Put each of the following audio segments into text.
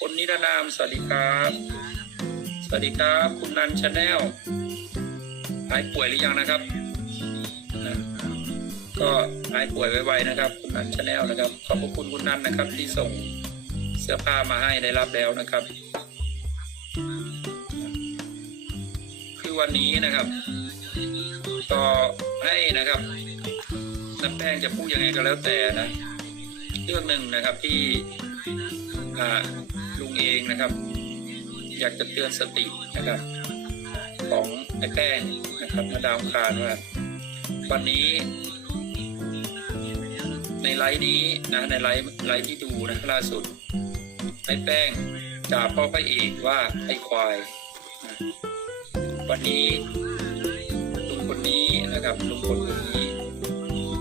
คนนิรนามสวัสดีครับ สวัสดีครับ คุณนันชาแนลหายป่วยหรือยังนะครับนะก็หายป่วยไวๆนะครับ คุณนันชาแนลนะครับ ขอบพระคุณคุณนันนะครับ ที่ส่งเสื้อผ้ามาให้ได้รับแล้วนะครับ คือวันนี้นะครับต่อให้นะครับน้ำแป้งจะพูดยังไงก็แล้วแต่นะ เรื่องหนึ่งนะครับที่ ลุงเองนะครับ อยากจะเตือนสตินะครับ ของไอ้แป้งนะครับมาดาวคารว่า วันนี้ ในไลฟ์นี้นะในไลฟ์ไลฟ์ที่ดูนะล่าสุดไอ้แป้งจ่าพ่อพระเอกว่าไอ้ควาย วันนี้ลุงคนนี้นะครับลุงคนคนนี้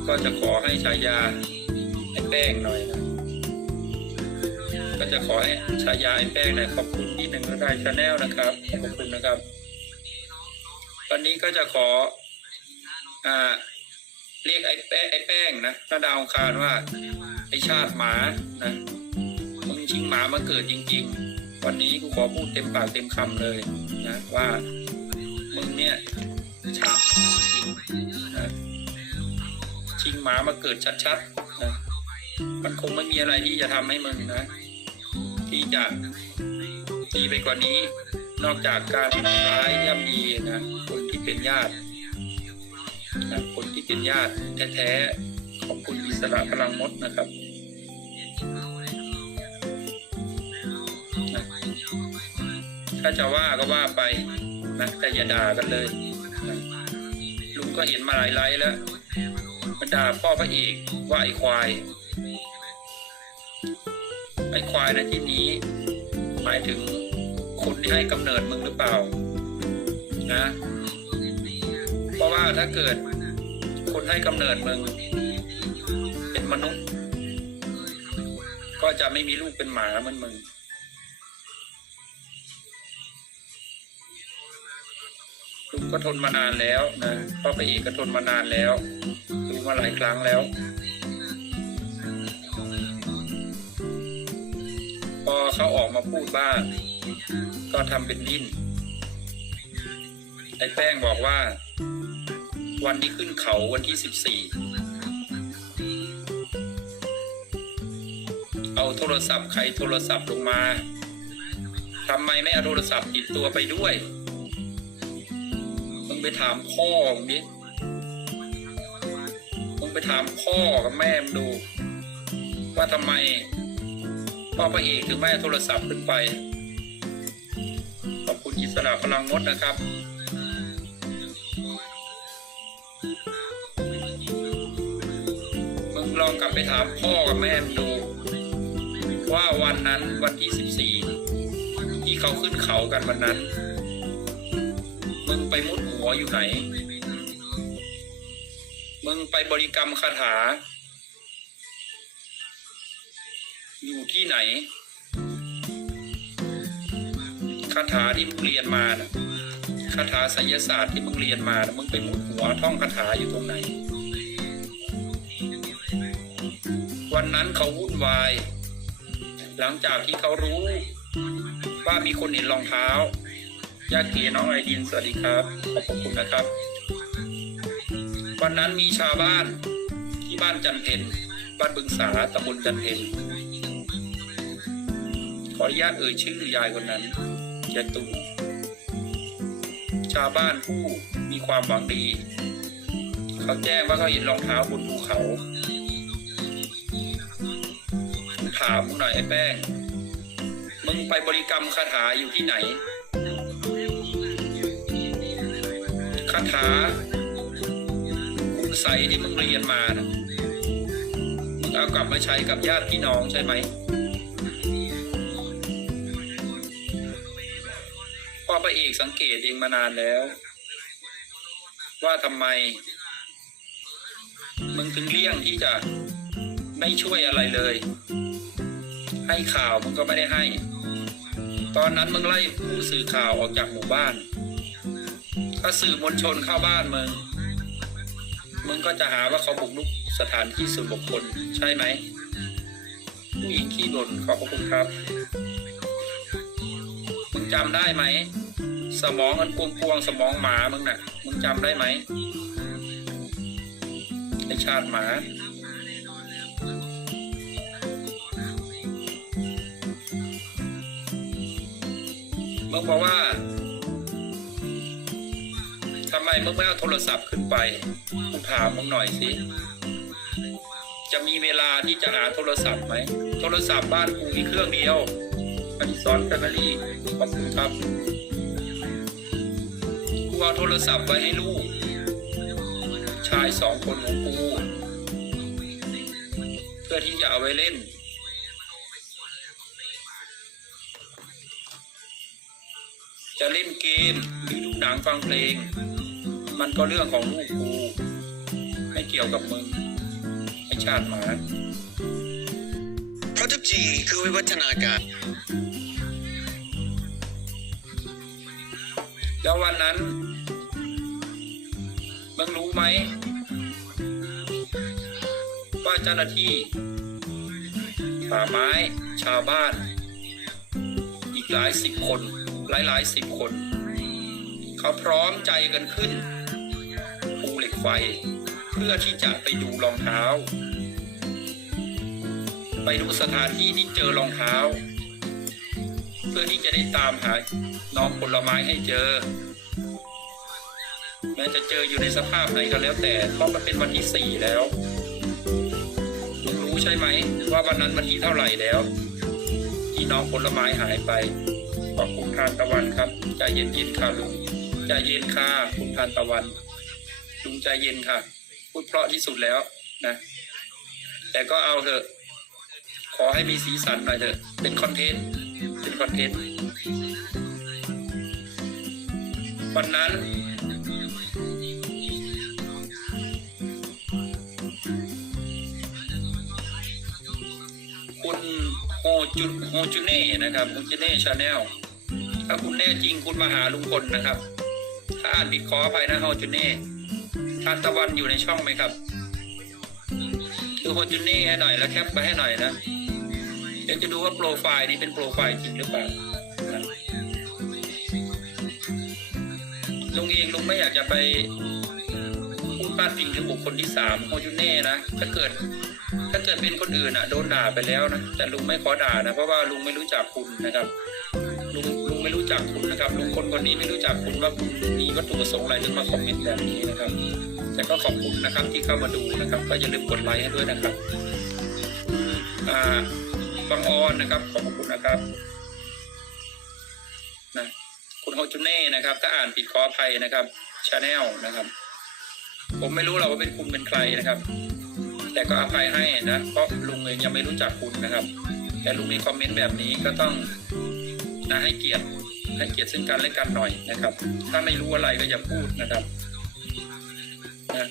ก็จะขอให้ฉายาไอ้แป้งหน่อยนะ ก็จะขอให้ฉายาไอ้แป้งหน่อยขอบคุณที่หนึ่งรายชาแนลนะครับ ขอบคุณนะครับ วันนี้ก็จะขอ อ่า เรียกไอ้แป้งไอ้แป้งนะหน้าดาวองคารว่า ไอ้ชาติหมานะมึงชิงหมามาเกิดจริง ๆ วันนี้กูขอพูดเต็มปากเต็มคำเลยนะว่ามึงเนี่ยชาติจริงนะชิงหมามาเกิดชัดๆนะมันคงไม่มีอะไรที่จะทำให้มึงนะ ที่จะดีไปกว่านี้ นอกจากการร้ายย่ำยีนะคนที่เป็นญาตินะคนที่เป็นญาติแท้ๆของคุณอิสระพลังมดนะครับนะถ้าจะว่าก็ว่าไปนะแต่อย่าด่ากันเลยนะลุงก็เห็นมาหลายไลฟ์แล้วมันด่าพ่อพระเอกว่าไอ้ควาย ไอ้ควายในที่นี้ หมายถึงคนที่ให้กำเนิดมึงหรือเปล่า นะ เพราะว่าถ้าเกิดคนให้กำเนิดมึงเป็นมนุษย์ ก็จะไม่มีลูกเป็นหมาเหมือนมึงลุงก็ทนมานานแล้วนะพ่อไปเอกก็ทนมานานแล้วดูมาหลายครั้งแล้ว อเขาออกมาพูดบ้างก็ทำเป็นดิ้นไอ้แป้งบอกว่า วันที่ขึ้นเขาวันที่สิบสี่เอาโทรศัพท์ใครโทรศัพท์ลงมาทำไมไม่เอาโทรศัพท์ติดตัวไปด้วยมึงไปถามพ่อมึงดิมึงไปถามพ่อกับแม่มึงดู ว่าทำไม พ่อพระเอกถึงไม่โทรศัพท์ขึ้นไป ขอบคุณอิสระพลังมดนะครับมึงลองกลับไปถามพ่อกับแม่มดู ว่าวันนั้นวันที่สิบสี่ที่เขาขึ้นเขากันวันนั้น มึงไปมุดหัวอยู่ไหน มึงไปบริกรรมคาถา อยู่ที่ไหนคาถาที่มึงเรียนมานะคาถาไสยศาสตร์ที่มึงเรียนมานะมึงไปมุดหัวท่องคาถาอยู่ตรงไหน วันนั้นเขาวุ่นวาย หลังจากที่เขารู้ ว่ามีคนเห็นรองเท้าญาติเกียน้องไอดินสวัสดีครับ ขอบคุณนะครับ วันนั้นมีชาวบ้านที่บ้านจันเพนบ้านบึงสาตำบลจันเพน ขออนุญาตเอ่ยชื่อยายคนนั้นยายตุ่ชาวบ้านผู้มีความหวังดี เขาแจ้งว่าเขาเห็นรองเท้าบนภูเขา ถามมึงหน่อยไอ้แป้ง มึงไปบริกรรมคาถาอยู่ที่ไหน คาถาคุณใสที่มึงเรียนมานะมึงเอากลับมาใช้กับญาติพี่น้องใช่ไหม อพระเอกสังเกตเองมานานแล้ว ว่าทำไม มึงถึงเลี่ยงที่จะไม่ช่วยอะไรเลย ให้ข่าวมึงก็ไม่ได้ให้ ตอนนั้นมึงไล่ผู้สื่อข่าวออกจากหมู่บ้าน ถ้าสื่อมวลชนเข้าบ้านมึง มึงก็จะหาว่าเขาบุกรุกสถานที่ส่วนบุคคลใช่ไหมผู้หญิงขี่รถขอบพระคุณครับ มึงจำได้ไหม สมองมันพวงๆสมองหมามึงน่ะมึงจำได้ไหมไอชาติหมามึงบอกว่าทำไมมึงไม่เอาโทรศัพท์ขึ้นไปกูถามมึงหน่อยสิจะมีเวลาที่จะหาโทรศัพท์ไหม โทรศัพท์บ้านกูมีเครื่องเดียวอดิสอนแฟมิลี่ขอบคุณครับ กูเอาโทรศัพท์ไว้ให้ลูก ชายสองคนของกู เพื่อที่จะเอาไว้เล่น จะเล่นเกมหรือดูหนังฟังเพลง มันก็เรื่องของลูกกูไม่เกี่ยวกับมึงไอชาติหมาเพราะทุกจีคือวิวัฒนาการแล้ววันนั้น มึงรู้ไหม ว่าเจ้าหน้าที่ป่าไม้ชาวบ้าน อีกหลายสิบคน หลายหลายสิบคน เขาพร้อมใจกันขึ้นภูเหล็กไฟ เพื่อที่จะไปดูรองเท้า ไปดูสถานที่ที่เจอรองเท้า เพื่อที่จะได้ตามหาน้องผลไม้ให้เจอ แม้จะเจออยู่ในสภาพไหนก็แล้วแต่เพราะมันเป็นวันที่สี่แล้วมึงรู้ใช่ไหมว่าวันนั้นวันที่เท่าไหร่แล้วที่น้องผลไม้หายไปขอบคุณทานตะวันครับใจเย็นๆค่ะลุงใจเย็นค่ะคุณทานตะวันลุงใจเย็นค่ะ พูดเพราะที่สุดแล้วนะ แต่ก็เอาเถอะ ขอให้มีสีสันหน่อยเถอะ เป็นคอนเทนต์เป็นคอนเทนต์วันนั้น ฮจุโฮจูเน่นะครับโฮจูเน่ชาแนลถ้าคุณแน่จริงคุณมาหาลุงพลนะครับ ถ้าอ่านผิดขออภัยนะโฮจูเน่ทานตะวันอยู่ในช่องไหมครับดูโฮจูเน่ให้หน่อยแล้วแคปไปให้หน่อยนะเดี๋ยวจะดูว่าโปรไฟล์นี้เป็นโปรไฟล์จริงหรือเปล่าลุงเองลุงไม่อยากจะไปพูดพาดพิงถึงบุคคลที่สามโฮจูเน่นะถ้าเกิด เกิดเป็นคนอื่นอะโดนด่าไปแล้วนะแต่ลุงไม่ขอด่านะเพราะว่าลุงไม่รู้จักคุณนะครับลุงลุงไม่รู้จักคุณนะครับลุงคนคนนี้ไม่รู้จักคุณว่าคุณมีวัตถุประสงค์อะไรถึงมาคอมเมนต์แบบนี้นะครับ แต่ก็ขอบคุณนะครับที่เข้ามาดูนะครับ ก็อย่าลืมกดไลค์ให้ด้วยนะครับอ่าบางออนนะครับ ขอบคุณนะครับนะคุณโฮจุเน่นะครับ ถ้าอ่านผิดขออภัยนะครับชาแนลนะครับ ผมไม่รู้หรอกว่าเป็นคุณเป็นใครนะครับ แต่ก็อภัยให้นะ เพราะลุงเองยังไม่รู้จักคุณนะครับ แต่ลุงมีคอมเมนต์แบบนี้ก็ต้องนะให้เกียรติให้เกียรติซึ่งกันและกันหน่อยนะครับ ถ้าไม่รู้อะไรก็อย่าพูดนะครับนะ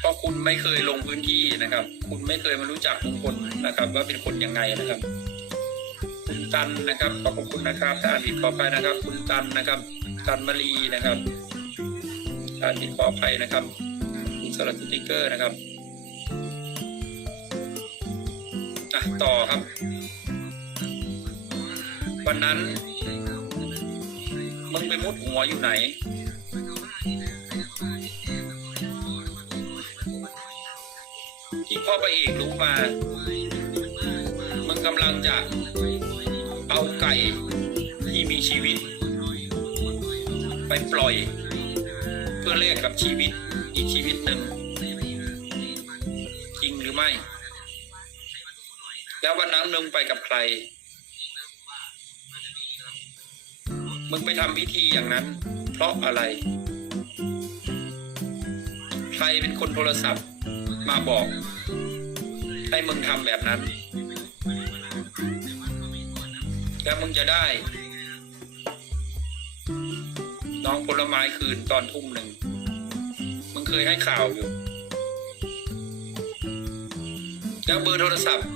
เพราะคุณไม่เคยลงพื้นที่นะครับ คุณไม่เคยมารู้จักลุงพลนะครับ ว่าเป็นคนยังไงนะครับ คุณตันนะครับ ขอบคุณนะครับถ้าอ่านผิดขออภัยนะครับ คุณตันนะครับ ตันมารีนะครับถ้าอ่านผิดขออภัยนะครับสลัดสติกเกอร์นะครับ อะต่อครับ วันนั้น มึงไปมุดหัวอยู่ไหน ที่พ่อพระเอกรู้มา มึงกำลังจะ เอาไก่ที่มีชีวิต ไปปล่อย เพื่อแลกกับชีวิตอีกชีวิตหนึ่ง จริงหรือไม่ แล้ววันนั้นมึงไปกับใคร มึงไปทำพิธีอย่างนั้น เพราะอะไร ใครเป็นคนโทรศัพท์ มาบอก ให้มึงทำแบบนั้น แล้วมึงจะได้ น้องผลไม้คืนตอนทุ่มหนึ่ง มึงเคยให้ข่าวอยู่ แล้วเบอร์โทรศัพท์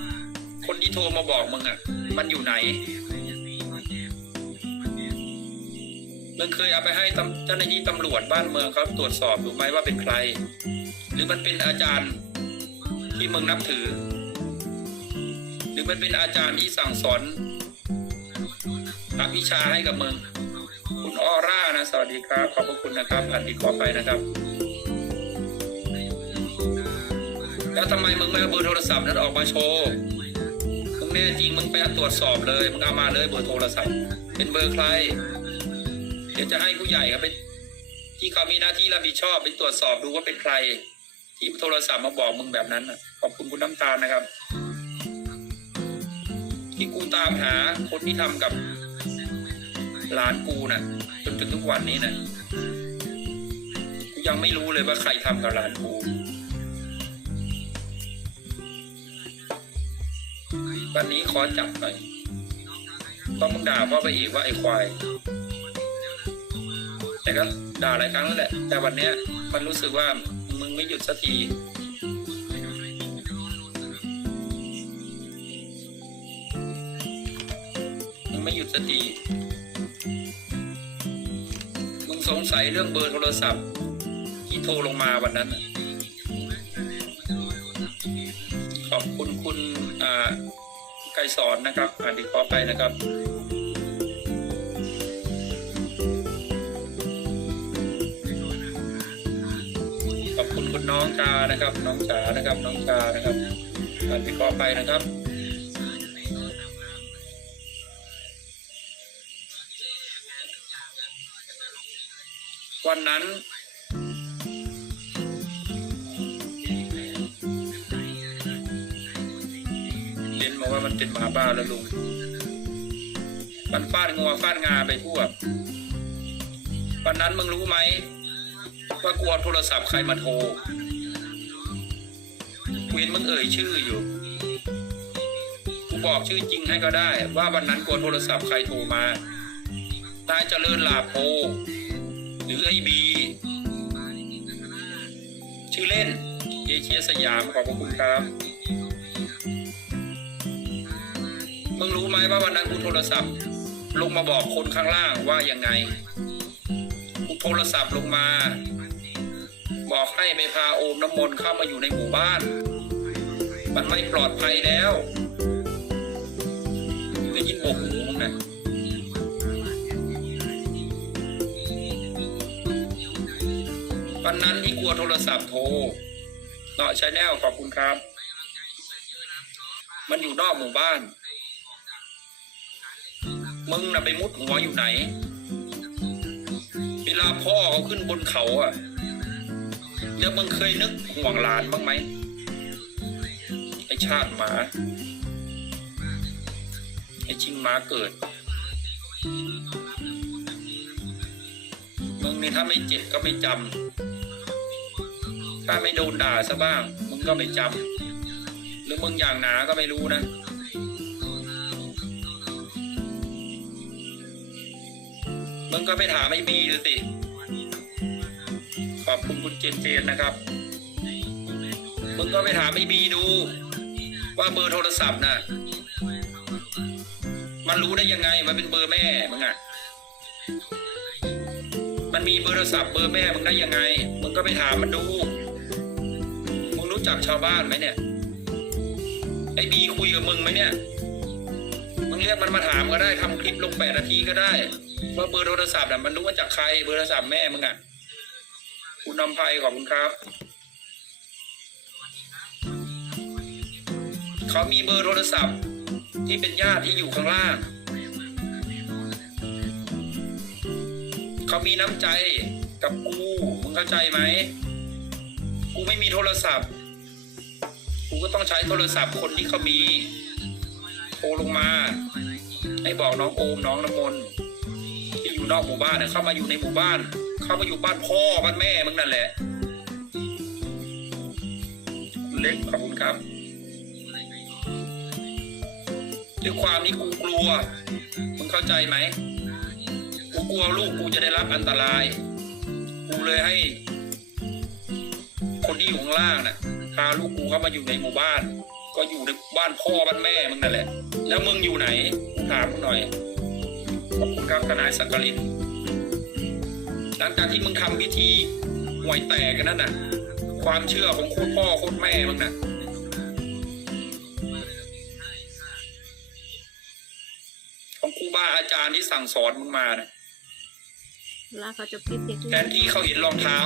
คนที่โทรมาบอกมึงอะ มันอยู่ไหน มึงเคยเอาไปให้ตำเจ้าหน้าที่ตำรวจบ้านเมืองเขาตรวจสอบดูไหมว่าเป็นใคร หรือมันเป็นอาจารย์ที่มึงนับถือ หรือมันเป็นอาจารย์ที่สั่งสอนอวิชาให้กับมึง คุณออร่านะ สวัสดีครับ ขอบพระคุณนะครับอ่านที่ขอไปนะครับ แล้วทำไมมึงไม่เอาเบอร์โทรศัพท์นั้นออกมาโชว์ ม่จริงมึงไปตรวจสอบเลยมึงเอามาเลยเบอร์โทรศัพท์ เป็นเบอร์ใคร เดี๋ยวจะให้ผู้ใหญ่เขาไปที่เขามีหน้าที่รับผิดชอบไปตรวจสอบดูว่าเป็นใคร ที่โทรศัพท์มาบอกมึงแบบนั้นขอบคุณคุณน้ำตาลนะครับ ที่กูตามหาคนที่ทำกับหลานกูน่ะจนถึงทุกวันนี้น่ะกูยังไม่รู้เลยว่าใครทำกับหลานกู วันนี้ขอจับหน่อยต้องมึงด่าพ่อไปอีกว่าไอ้ควาย แต่ก็ด่าหลายครั้งแล้วแหละ แต่วันเนี้ยมันรู้สึกว่ามึงไม่หยุดสักทีมึงไม่หยุดสักที มึงสงสัยเรื่องเบอร์โทรศัพท์ ที่โทรลงมาวันนั้นขอบคุณคุณอ่า ไกรสอนนะครับอ่านดีขอไปนะครับขอบคุณคุณน้องจานะครับ น้องจ๋านะครับ น้องจานะครับอ่านดีขอไปนะครับวันนั้น เป็นหมาบ้าแล้วลุงมันฟาดงัวฟาดงาไปทั่ววันนั้นมึงรู้ไหมว่ากลัวโทรศัพท์ใครมาโทรเวนมึงเอ่ยชื่ออยู่กูบอกชื่อจริงให้ก็ได้ ว่าวันนั้นกลัวโทรศัพท์ใครโทรมานายเจริญลาโพหรือไอบี ชื่อเล่น เอเชียสยามขอบคุณครับ งรู้ไหมว่าวันนั้นกูโทรศัพท์ ลงมาบอกคนข้างล่างว่ายังไงกูโทรศัพท์ลงมา บอกให้ไปพาโอมน้ำมนต์เข้ามาอยู่ในหมู่บ้าน มันไม่ปลอดภัยแล้วได้ยินบอกหูมึงนะวันนั้นที่กลัวโทรศัพท์โทรเนาะชาแนลขอบคุณครับ มันอยู่นอกหมู่บ้าน มึงน่ะไปมุดหัวอยู่ไหน เวลาพ่อเขาขึ้นบนเขาอะแล้วมึงเคยนึกห่วงหลานบ้างไหมไอชาติหมา ไอชิงหมาเกิดมึงนี่ถ้าไม่เจ็บก็ไม่จำถ้าไม่โดนด่าซะบ้าง มึงก็ไม่จำหรือมึงอย่างหนาก็ไม่รู้นะ มึงก็ไปถามไอ้บีดูสิขอบคุณคุณเจนเจนนะครับ มึงก็ไปถามไอ้บีดู ว่าเบอร์โทรศัพท์น่ะ มันรู้ได้ยังไง มันเป็นเบอร์แม่มึงอะ มันมีเบอร์โทรศัพท์เบอร์แม่มึงได้ยังไง มึงก็ไปถามมันดู มึงรู้จักชาวบ้านไหมเนี่ย ไอ้บีคุยกับมึงไหมเนี่ย งเรียกมันมาถามก็ได้ทำคลิปลงแปดนาทีก็ได้ว่าเบอร์โทรศัพท์อะมันรู้มาจากใครเบอร์โทรศัพท์แม่มึงอะคุณนำภัยขอบคุณครับเขามีเบอร์โทรศัพท์ ที่เป็นญาติที่อยู่ข้างล่างเขามีน้ำใจกับกูมึงเข้าใจไหมกูไม่มีโทรศัพท์ กูก็ต้องใช้โทรศัพท์คนที่เขามี โทรลงมาให้บอกน้องโอมน้องน้ำมนต์ที่อยู่นอกหมู่บ้านเนี่ยเข้ามาอยู่ในหมู่บ้าน เข้ามาอยู่บ้านพ่อบ้านแม่มึงนั่นแหละ เล็กขอบคุณครับด้วยความที่กูกลัวมึงเข้าใจไหมกูกลัวลูกกูจะได้รับอันตราย กูเลยให้ คนที่อยู่ข้างล่างน่ะพาลูกกูเข้ามาอยู่ในหมู่บ้าน ก็อยู่ในบ้านพ่อบ้านแม่มึงนั่นแหละ แล้วมึงอยู่ไหนกูถามมึงหน่อยขอบคุณครับทนายสักกลินหลังจากที่มึงทำพิธีห่วยแตกกันนั่นน่ะ ความเชื่อของโคุณพ่อโคุณแม่มึงน่ะของครูบาอาจารย์ที่สั่งสอนมึงมาน่ะเวลาเขาจะปิดเด็กแทนที่เขาเห็นรองเท้า